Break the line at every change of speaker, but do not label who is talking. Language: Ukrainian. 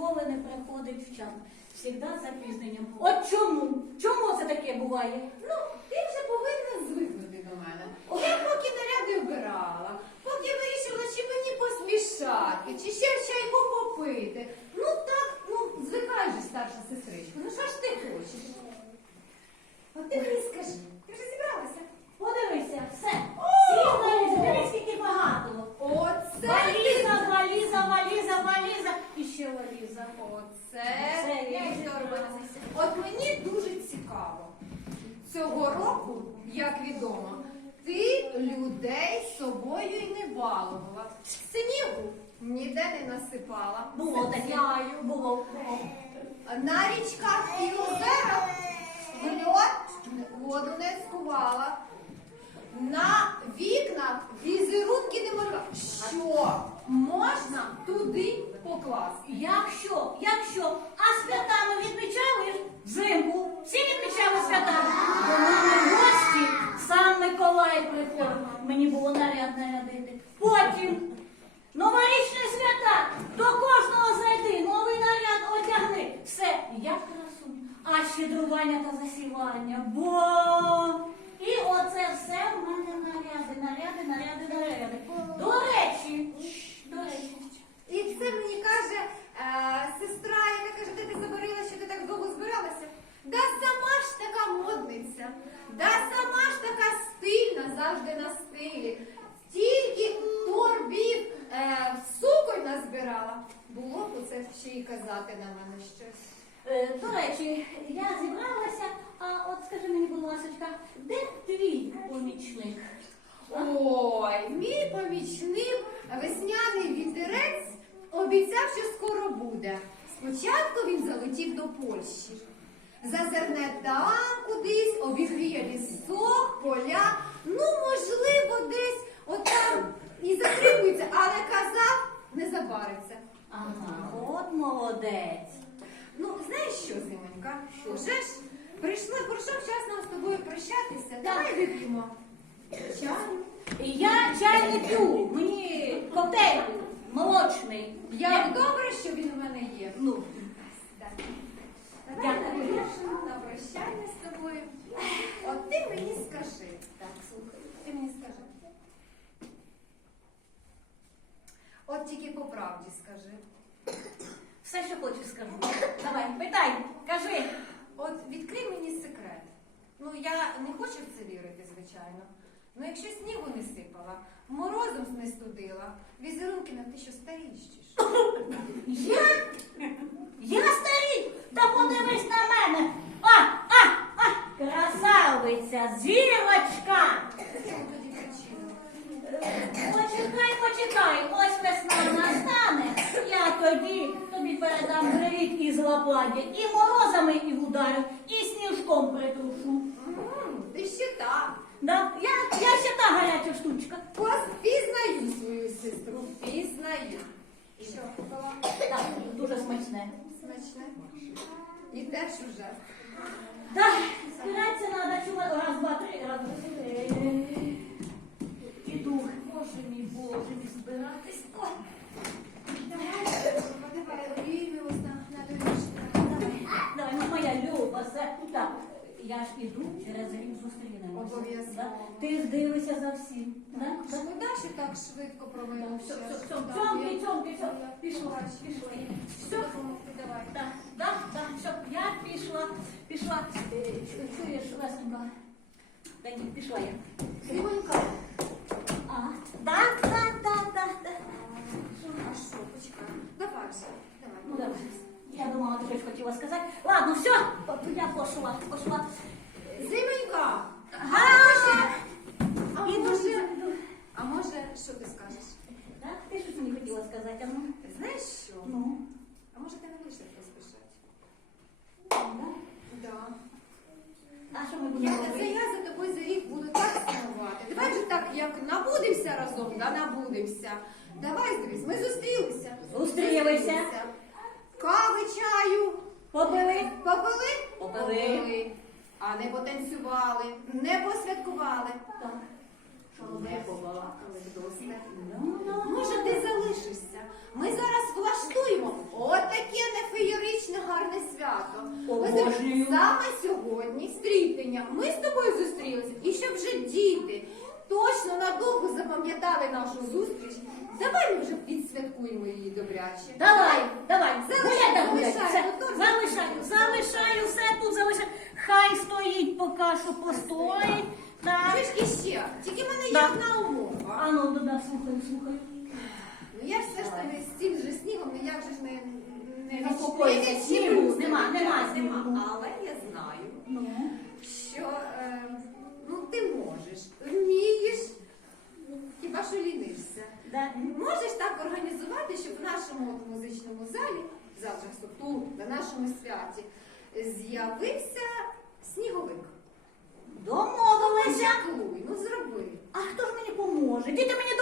ніколи не приходить вчасно. Всігда з запізненням. От чому? Чому це таке буває?
Ну, ти вже повинна звикнути до мене. Я поки наряди вбирала, поки вирішила, чи мені посмішати, чи ще чайку попити. Ну так, ну, звикай же, старша сестричка. Ну що ж ти хочеш? От ти мені скажи, ти вже зібралася?
Подивися, все. Всі знають, дивись, скільки багато.
Оце
Валіза, валіза, валіза, валіза і ще валіза.
Оце
Це
я й
я
торба.
зібралася.
От мені дуже цікаво. Цього року, як відомо, ти людей собою й не балувала. Снігу ніде не насипала.
Було
Це
таке.
знаю.
Було. було.
На річках і озерах льот воду не скувала. На вікнах візерунки не малювала. Що можна туди покласти?
Якщо, якщо, а свята ми відмічали взимку, всі відмічали свята. До мене в гості сам Миколай приходив. Мені було наряд нарядити. Потім новорічні свята. До кожного зайди, новий наряд одягни. Все, як красу. А щедрування та засівання. Бо і оце все в мене наряди, наряди, наряди, наряди. До речі, до речі.
І це мені каже е, сестра, яка каже, де ти заборила, що ти так довго збиралася. Да сама ж така модниця, да сама ж така стильна, завжди на стилі. Стільки торбів е, суконь Було б оце ще й казати на мене щось.
Е, До речі, я зібралася, а от скажи мені, будь ласка, де твій помічник?
Ой, мій помічник весняний вітерець обіцяв, що скоро буде. Спочатку він залетів до Польщі. Зазирне там кудись, обігріє лісок, поля. Ну, можливо, десь отам і затримується, але казав, не забариться.
Ага, от молодець.
Ну, знаєш що, Зимонька? Уже ж прийшло, прийшов час нам з тобою прощатися. Давай вип'ємо. Чаю.
Я чай не п'ю, мені коктейль молочний.
Як добре, що він у мене є.
Ну,
Так. Давай на прощання з тобою. От ти мені скажи. Так, слухай, ти мені скажи. От тільки по правді скажи.
все, що хочеш, скажу. Давай, питай, кажи.
От відкрий мені секрет. Ну я не хочу в це вірити, звичайно. Ну якщо снігу не сипала, морозом не студила, візерунки на ти що старіщиш.
Я? Я старий? Та подивись на мене. А, а, а, красавиця, зірочка.
Чому тоді причина?
Почекай, почекай, ось весна настане. Я тоді тобі передам привіт із Лапладі. І морозами і ударю, і сніжком притрушу.
Ти ще так.
Да? Я, я ще та гаряча штучка.
Ось пізнаю свою сестру, пізнаю. Що, купила?
Так, дуже смачне.
Смачне? Ідеш уже.
Так, спиратися треба чувати. Раз, два, три, раз, два, три. Іду. Боже мій, боже мій, збиратись. Ой.
Давай, давай, обіймемось на, на доріжку.
Давай, давай, ну моя Люба, все. Так, я ж іду, через рік зустрінемося.
Обов'язково.
Да? Ти дивишся за всім. Да? Да?
Шкода, що так швидко
Все, все, все, цьомки, цьомки, все, пішла, пішла. Все,
Давай.
так, так, так, все, я пішла, пішла. Е, Чуєш, Лесенька? Та ні, пішла я.
Сімонька.
А, так, так, так, так, так.
А що, почекай. Давай.
Ну, давай. Я думала, ти щось хотіла сказати. Ладно, все, я пошла, пошла.
Зимонька.
А,
А
Іду,
може,
іду.
а може, що ти скажеш?
Так, ти щось мені хотіла сказати, а ну?
Знаєш що?
Ну,
А може ти не будеш так поспішати?
да.
Да.
А що ми
Я,
будемо
це
робити?
я за тобою за рік буду так сумувати. Давай же так, як набудемося разом, да, набудемося. Давай, дивись, ми зустрілися.
Зустрілися.
Кави, чаю.
Попили?
Попили?
Попили.
А не потанцювали, не посвяткували.
Так. Що
Не побалакали вдосталь.
Ну, ну,
Може, ти залишишся? Ми зараз влаштуємо отаке нефеєричне гарне
Обожнюю.
Саме сьогодні стрітення. Ми з тобою зустрілися, і щоб вже діти точно надовго запам'ятали нашу зустріч, давай ми вже відсвяткуємо її добряче.
Давай, давай,
Залишай,
гуляй та гуляй.
залишай,
Все, Залишаю, залишаю, все тут залишаю. Хай стоїть, поки що постоїть. Так.
Чуєш іще, тільки в мене є одна умова.
А ну, да, да, слухаю, слухаю.
Ну я ж все ж таки з цим же снігом, ну як же ж не, не не
снігу
відчіплюся.
нема, нема снігу.
Але я знаю,
Ну.
що е, ну ти можеш, вмієш, хіба що лінишся.
Да.
Можеш так організувати, щоб в нашому музичному залі, завтра тут, на нашому святі, з'явився сніговик.
Домовилися.
Ну зроби.
А хто ж мені поможе? Діти мені